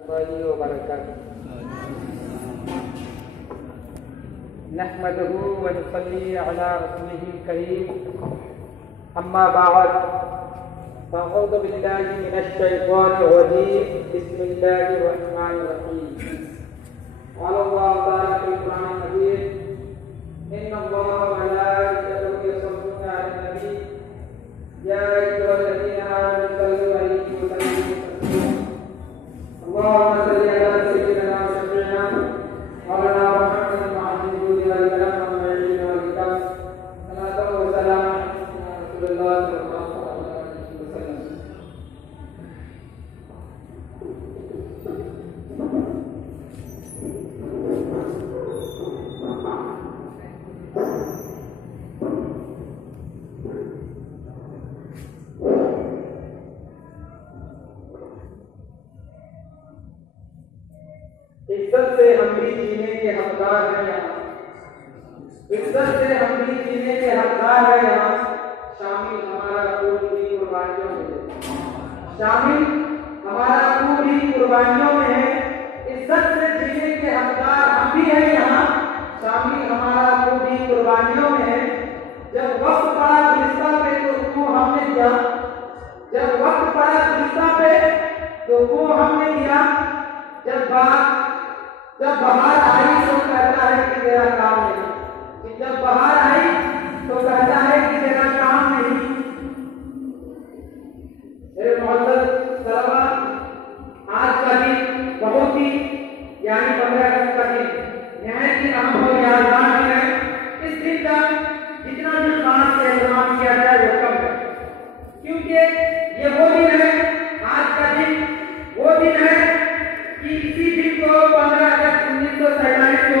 الله وبركاته. نحمده ونصلي على رسوله الكريم. أما بعد، فأعوذ بالله من الشيطان الرجيم. بسم الله الرحمن الرحيم. قال الله تعالى في القرآن المجيد: إن الله وملائكته يصلون على النبي يا أيها الذين آمنوا صلوا عليه وسلموا تسليما. اللهم صل على سيدنا وشفيعنا مولانا محمد وعلى آله والملائكة والنبيين والكتاب. صلاة وسلام على رسول الله صلى الله عليه وسلم. عزت سے ہم بھی جینے کے حقدار ہیں یہاں، عزت سے ہم بھی جینے کے حقدار ہیں یہاں، شامل ہمارا خون بھی قربانیوں میں ہے، شامل ہمارا خون بھی قربانیوں میں ہے، عزت سے جینے کے حقدار ہم بھی ہیں یہاں، شامل ہمارا خون بھی قربانیوں میں ہے۔ جب وقت پڑا گلستہ پہ تو خون ہم نے دیا، جب وقت پڑا گلستہ پہ تو خون ہم نے دیا، جب بہار آئی تو کہتا ہے کہ تیرا کام نہیں، جب بہار آئی تو کہتا ہے کہ تیرا کام نہیں۔ میرے معزز طلباء، آج کا دن بہت ہی یعنی 15 اگست کا دن نہایت ہی اہم اور یادگار دن ہے۔ اس دن کا جتنا بھی خاص اہتمام کیا جائے وہ کم ہے، کیونکہ یہ وہ دن ہے، آج کا دن وہ دن ہے کہ اسی دن کو 15 اگست 1947 کو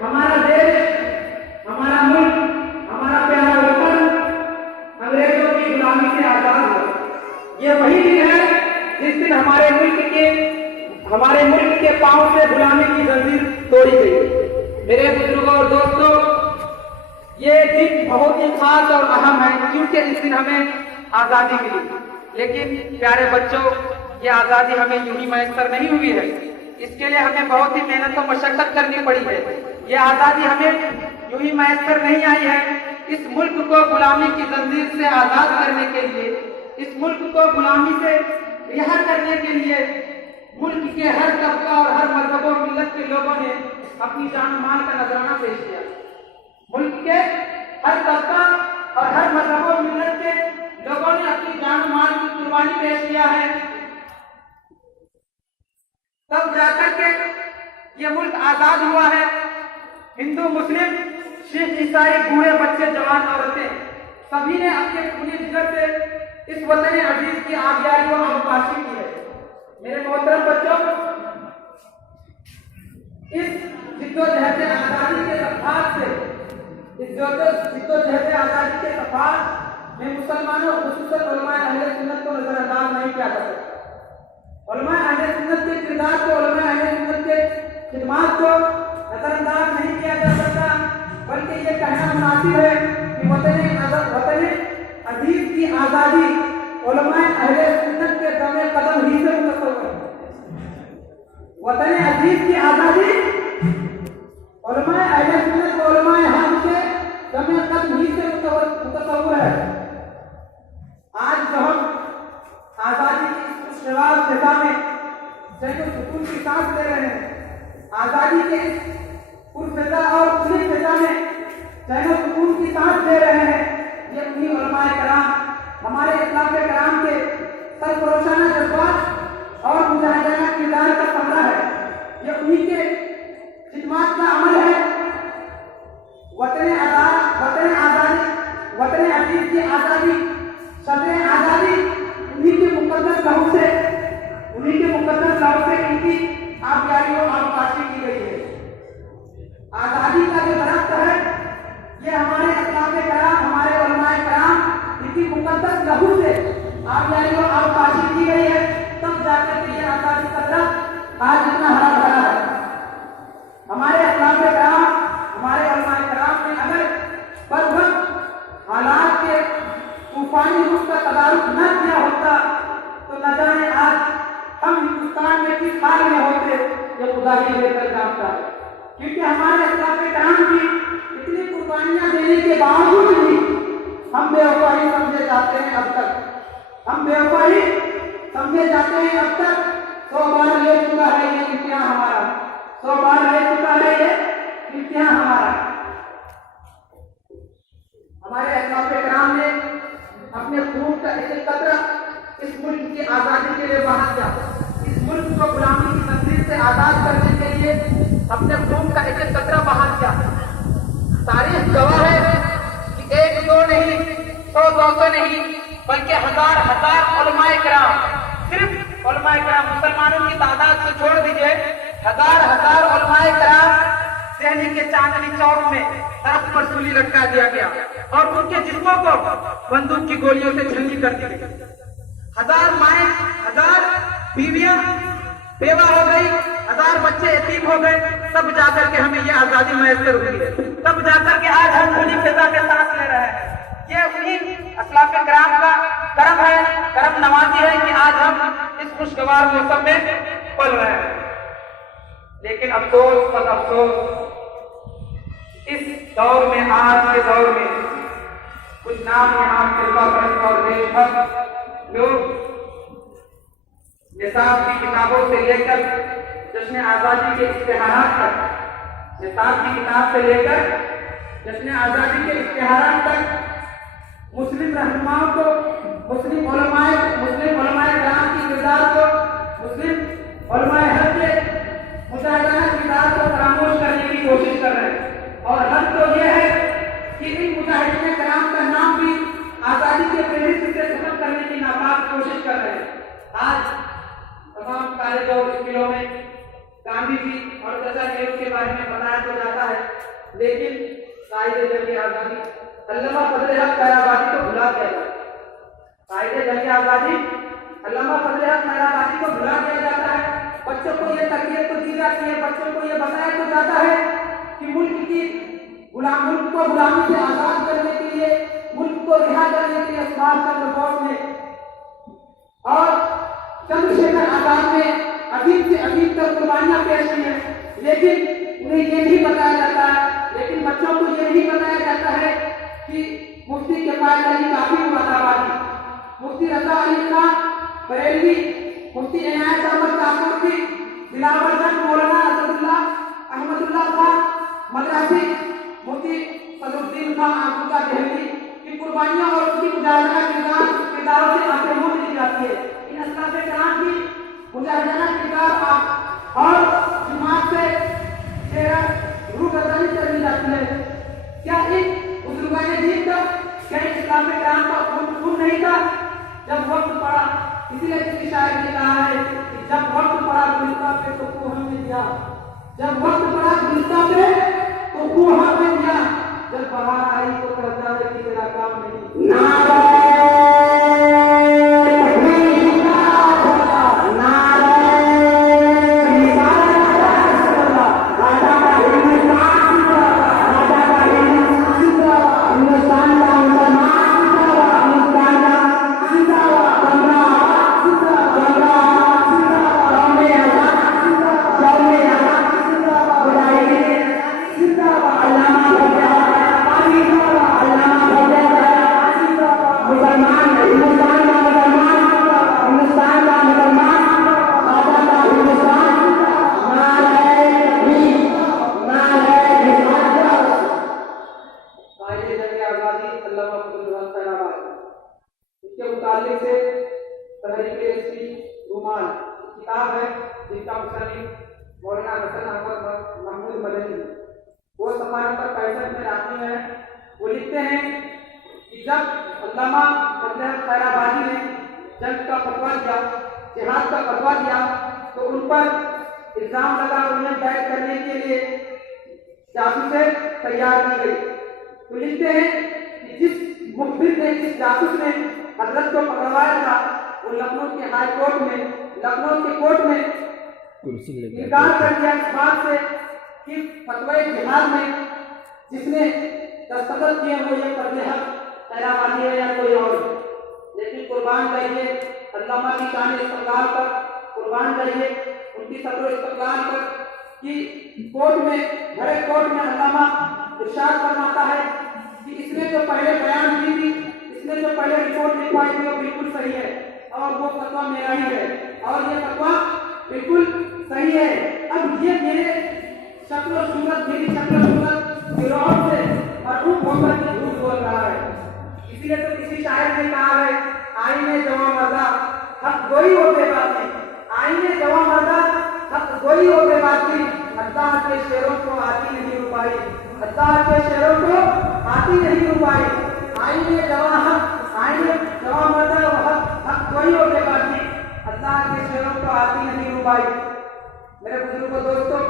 ہمارا دیش، ہمارا ملک، ہمارا پیارا وطن انگریزوں کی غلامی سے آزاد ہوا۔ یہ وہی دن ہے جس دن ہمارے ملک کے پاؤں سے غلامی کی زنجیر توڑی گئی۔ میرے بزرگوں اور دوستوں، یہ دن بہت ہی خاص اور اہم ہے کیونکہ اس دن ہمیں آزادی ملی، لیکن پیارے بچوں، یہ آزادی ہمیں یوں ہی میسر نہیں ہوئی ہے، اس کے لیے ہمیں بہت ہی محنت و مشقت کرنی پڑی ہے۔ یہ آزادی ہمیں یوں ہی میسر نہیں آئی ہے۔ اس ملک کو غلامی کی زنجیر سے آزاد کرنے کے لیے، اس ملک کو غلامی سے رہا کرنے کے لیے ملک کے ہر طبقہ اور ہر مذہب و ملت کے لوگوں نے اپنی جان و مال کا نذرانہ پیش کیا۔ ملک کے ہر طبقہ اور ہر مذہب و ملت کے لوگوں نے اپنی جان و مال کی قربانی پیش کیا ہے، تب جا کر کے یہ ملک آزاد ہوا ہے۔ ہندو، مسلم، سکھ، عیسائی، بوڑھے، بچے، جوان، عورتیں سبھی نے اپنے خون جگر سے اس وطن عزیز کی آبیاری و آبپاشی کی ہے۔ میرے محترم بچوں، اس جدوجہد آزادی کے صفحات سے، اس جدوجہد آزادی کے صفحات میں مسلمانوں خصوصاً علماء اہل سنت کو نظر انداز نہیں کیا جا سکتا۔ علماء اہل سنت کے کردار کو، علماء اہل سنت کے خدمات کو نظر انداز نہیں کیا جا سکتا، بلکہ یہ کہنا مناسب ہے کہ وطن عزیز کی آزادی علماء اہل سنت کے دم قدم ہی سے متصور ہے۔ وطن عزیز کی آزادی علماء اہل سنت و علماء حق کے دم قدم ہی سے متصور ہے۔ آج جو ہم آزادی کی خوشگوار فضا میں چین و سکون کی سانس لے رہے ہیں، آزادی کے اس پرفضا اور کھلی فضا میں چین و سکون کی سانس لے رہے ہیں، یہ انہی علماء کرام، ہمارے اسلاف کرام کے سرفروشانہ جذبات اور مجاہدانہ کردار کا ثمرہ ہے، یہ انہی کے خدمات کا عمل ہے۔ وطن عزیز کی آزادی، صدر آزادی انہی کے مقدس لہو سے ان کی آبیاری و آبپاشی کی گئی ہے۔ آزادی کا جو درخت ہے، یہ ہمارے اسلاف کرام، ہمارے علماء کرام، ان کی مقدس لہو سے آبیاری و آبپاشی کی گئی ہے، تب جا کر کے یہ آزادی کا درخت آج اتنا ہرا بھرا ہے۔ ہمارے اسلاف کرام، ہمارے علماء کرام نے اگر بر وقت حالات کے طوفانی رخ کا تدارک نہ کیا ہوتا تو نہ جانے آج ہم ہندوستان میں کس حال حال میں ہوتے یہ خدا ہی بہتر جانتا ہے، کیونکہ ہمارے اسلاف کرام کی اتنی قربانیاں دینے کے باوجود بھی ہم بے وفائی سمجھے جاتے ہیں اب تک، ہم بے وفائی سمجھے جاتے ہیں اب تک۔ 100 بار لے چکا ہے یہ امتحان ہمارا، 100 بار لے چکا ہے یہ امتحان ہمارا۔ ہمارے اسلاف کرام نے اپنے خون کا ایک قطرہ اس ملک کی آزادی کے لیے بہا دیا، اس ملک کو غلامی کی تنظیر سے آزاد کرنے کے لیے اپنے خون کا ایک قطرہ بہا دیا۔ تاریخ گواہ ہے کہ 1 2 نہیں، 100 200 نہیں، بلکہ ہزار علماء کرام، صرف علماء کرام مسلمانوں کی تعداد سے چھوڑ دیجئے، ہزار علماء کرام دہلی کے چاندنی چوک میں درخت پر سولی لٹکا دیا گیا اور ان کے جسموں کو بندوق کی گولیوں سے چھلنی کر دی گئی۔ 1000 مائیں، 1000 بیویاں بیوہ ہو گئی، 1000 بچے یتیم ہو گئے، تب جا کر کے ہمیں یہ آزادی میسر ہوئی ہے، تب جا کر کے آج ہم کھلی فضا کے سانس لے رہے ہیں۔ یہ انہیں اسلاف کرام کا کرم ہے، کرم نوازی ہے کہ آج ہم اس خوشگوار موسم میں پل رہے ہیں۔ لیکن افسوس پر افسوس، اس دور میں، آج کے دور میں کچھ نام یہاں فرقہ پرست اور دیش بھکت لوگ نصاب کی کتابوں سے لے کر جشن آزادی کے اشتہارات تک، نصاب کی کتاب سے لے کر جشن آزادی کے اشتہارات تک مسلم رہنماؤں کو، مسلم علماء کرام کی کردار کو، مسلم علماء حق کے مجاہدانہ کردار کو فراموش کرنے کی کوشش کر رہے ہیں۔ اور حق تو یہ ہے کہ ان مجاہدین کرام کا نام بھی آزادی کے فہرست سے ختم کرنے کی ناپاک کوشش کر رہے ہیں۔ آج تمام کالج اور اسکولوں میں گاندھی جی اور چچا نہرو کے بارے میں بتایا تو جاتا ہے، لیکن قائد جنگ آزادی علامہ فضل حق خیرآبادی کو بھلا دیا جاتا ہے۔ قائد جنگ آزادی علامہ فضل حق خیرآبادی کو بھلا دیا جاتا ہے۔ بچوں کو یہ تربیت تو دی جاتی ہے، بچوں کو یہ بتایا تو جاتا ہے کہ ملک کو غلامی سے آزاد کرنے کے لیے، ملک کو رہا کرنے کے لیے سبھاش چندر بوس نے اور چندر شیکھر آزاد نے عجیب سے عجیب تر قربانیاں پیش کی ہیں، لیکن انہیں یہ نہیں بتایا جاتا ہے، لیکن بچوں کو یہ نہیں بتایا جاتا ہے کہ مفتی کفایت علی کافی مرادآبادی، مفتی رضا علی خان بریلوی، مفتی عنایت احمد کاکوڑی، بلاول گنج مولانا اسد اللہ احمد اللہ خان مدرسی، مفتی صدر الدین خان آشوقہ دہلوی کی قربانیاں اور ان کی مجاہدانہ کرداروں سے آنکھیں موند لی جاتی ہے۔ ان اسلاف کرام کی مجاہدانہ کردار اور جماعت سے چہرہ روگردانی کر دی جاتی ہے۔ کیا ان بزرگان دین کا، کیا ان اسلاف کرام کا خون نہیں تھا؟ جب وقت پڑا، اسی لیے کسی شاعر نے کہا ہے کہ جب وقت پڑا گلستہ پہ تو خون ہم نے دیا، جب وقت پڑا گلستہ پہ تو خون ہم نے دیا، جب بہار آئی تو کہتا ہے کہ تیرا کام نہیں۔ نعرہ کتاب ہے جس کا مصنف مولانا حسن احمد محمود مدنی، وہ صفحہ نمبر 65 میں راضی ہے۔ وہ لکھتے ہیں کہ جب علامہ فضل حق خیرآبادی نے جنگ کا فتویٰ دیا، جہاد کا فتویٰ دیا، تو ان پر الزام لگا انہیں قید کرنے کے لیے جاسوسیں تیار کی گئی۔ تو لکھتے ہیں کہ جس مخبر نے، جس جاسوس نے حضرت کو پکڑوایا تھا، وہ لکھنؤ کے ہائی کورٹ میں، لکھنؤ کے کورٹ میں انکار کر دیا اس بات سے کہ فتوی جہاد میں جس نے دستخط کیے وہ یہ فضل حق خیرآبادی ہے یا کوئی اور۔ لیکن قربان جائیے علامہ کی شان استقلال پر، قربان جائیے ان ان کی صبر و استقلال پر کہ کوٹ میں بھرے کوٹ میں علامہ ارشاد فرماتا ہے کہ اس نے جو پہلے بیان کی تھی، اس نے جو پہلے رپورٹ لکھوائی تھی وہ بالکل صحیح ہے اور وہ فتویٰ میرا ہی ہے اور یہ فتویٰ بالکل صحیح ہے۔ اب یہ میرے شکل و صورت، میری شکل و صورت گروہ سے مرعوب ہو کر کے جھوٹ بول رہا ہے۔ اسی لیے تو کسی شاعر نے کہا ہے آئینے جواں مردہ حق گوئی ہو بے باطل، آئینے جواں مردہ حق گوئی ہو بے باطل، اللہ کے شعروں کو آتی نہیں ربائی، اللہ کے شعروں کو آتی نہیں ربائی، آئینے جواں حق، آئینے جواں مردہ حق گوئی ہو بے باطل، اللہ کے شعروں کو آتی نہیں ربائی۔ میرے بزرگوں دوستوں،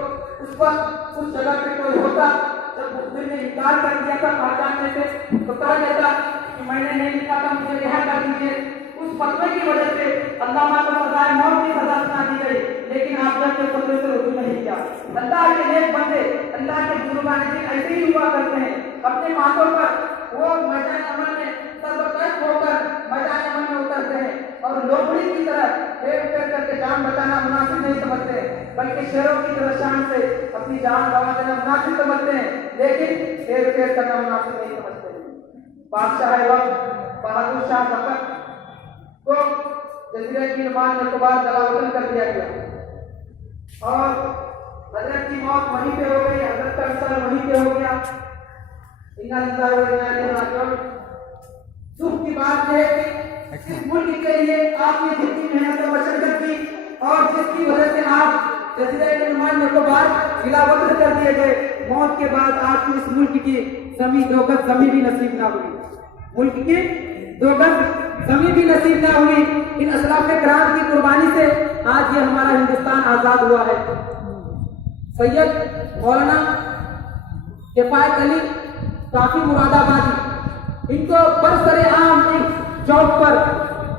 اس وقت اس جگہ پہ کوئی ہوتا جب مخبر نے انکار کر دیا تھا پہچاننے سے تو کہا دیتا کہ میں نے نہیں لکھا تھا، مجھے رہا کر دیجیے۔ اس فتوے کی وجہ سے علامہ کو سزائے موت کی سزا سنا دی گئی، لیکن آپ جب کے فتوے سے رجوع نہیں کیا۔ اللہ کے نیک بندے، اللہ کے بزرگان دین ایسے ہی ہوا کرتے ہیں، اپنے ماتھوں پر وہ میدان عمل میں سربکش ہو کر میدان عمل میں اترتے ہیں اور لومڑی کی طرح پھیر پھیر کر کے جان بچانا مناسب نہیں سمجھتے ہیں، بلکہ شیروں کی طرح شان سے اپنی جان گنوا دینا مناسب سمجھتے ہیں، لیکن پھیر پھیر کرنا مناسب نہیں سمجھتے ہیں۔ بادشاہ وقت بہادر شاہ ظفر کو جزیرہ کی نماز کے بعد جلاوطن کر دیا گیا اور حضرت کی موت وہیں پہ ہو گئی، حضرت کا وصال وہیں پہ ہو گیا۔ انا للہ و انا الیہ راجعون۔ دکھ کی بات یہ ہے کہ اس ملک کے لیے آپ نے جتنی محنت و مشقت کی اور جس کی وجہ سے آپ جزیرہ کے نماز کے بعد جلاوطن کر دیے گئے، موت کے بعد آپ کو اس ملک کی زمین دو گز زمین بھی نصیب نہ ہوئی، ملک کی دو گز زمین بھی نصیب نہ ہوئی۔ ان اسلاف کرام کی قربانی سے آج یہ ہمارا ہندوستان آزاد ہوا ہے۔ سید مولانا کفایت علی کافی مراد آبادی، ان کو برسر عام ایک چوک پر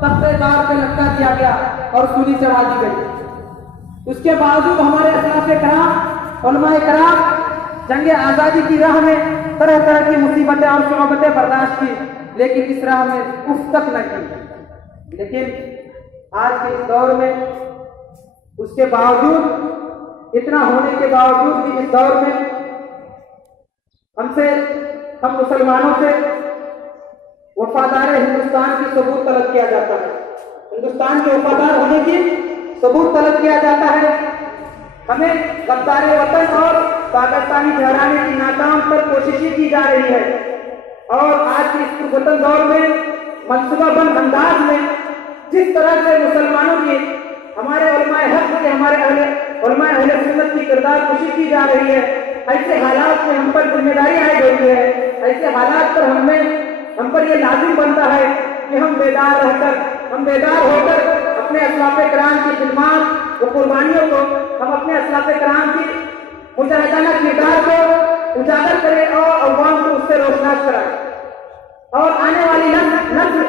تختہ دار پہ لٹکا دیا گیا اور سولی چڑھا دی گئی۔ اس کے باوجود ہمارے اسلاف کرام، علماء کرام جنگ آزادی کی راہ میں طرح طرح کی مصیبتیں اور صعوبتیں برداشت کی، لیکن اس راہ میں اف تک نہ کی۔ لیکن آج کے اس دور میں اس کے باوجود، اتنا ہونے کے باوجود بھی اس دور میں ہم مسلمانوں سے وفادار ہندوستان کی ثبوت طلب کیا جاتا ہے، ہندوستان کے وفادار ہونے کی ثبوت طلب کیا جاتا ہے۔ ہمیں غدار وطن اور پاکستانی ٹھہرانے کی ناکام پر کوششیں کی جا رہی ہے اور آج کے اس وطن دور میں منصوبہ بند انداز میں جس طرح سے مسلمانوں کی، ہمارے علماء حق کے، ہمارے علماء اہل سنت کی کردار کشی کی جا رہی ہے، ایسے حالات میں ہم پر ذمہ داری عائد ہوئی ہے، ایسے حالات پر ہم پر یہ لازم بنتا ہے کہ ہم بیدار ہو کر اپنے اسلاف کرام کی خدمات و قربانیوں کو، ہم اپنے اسلاف کرام کی مجاہدانہ کردار کو اجاگر کریں اور عوام کو اس سے روشناس کرائیں اور آنے والی نسل،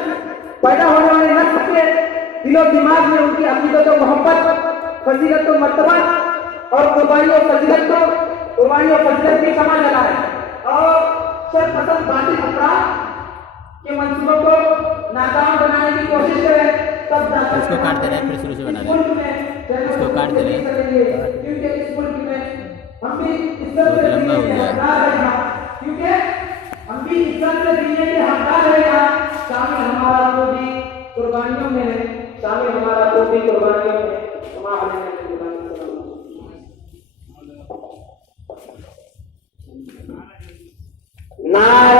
پیدا ہونے والی نسل کے دل و دماغ میں ان کی عقیدت و محبت، فضیلت و مرتبہ اور قربانی و فضیلت کی سما جلائے اور شر پسند باطل افراد کے منصوبوں کو ناکام بنانے کی کوشش کریں۔ تب جا کر اس کو کاٹ دے رہے ہیں، پھر شروع سے بنا دیں، اس کو کاٹ دے رہے ہیں کیونکہ اس ملک میں ہم بھی عزت سے لمبا ہو گیا، کیونکہ ہم بھی عزت سے جینے کے حقدار ہیں۔ یہاں شامل ہمارا تو بھی قربانیوں میں ہے، شامل ہمارا تو بھی قربانیوں میں ہے۔ نعرہ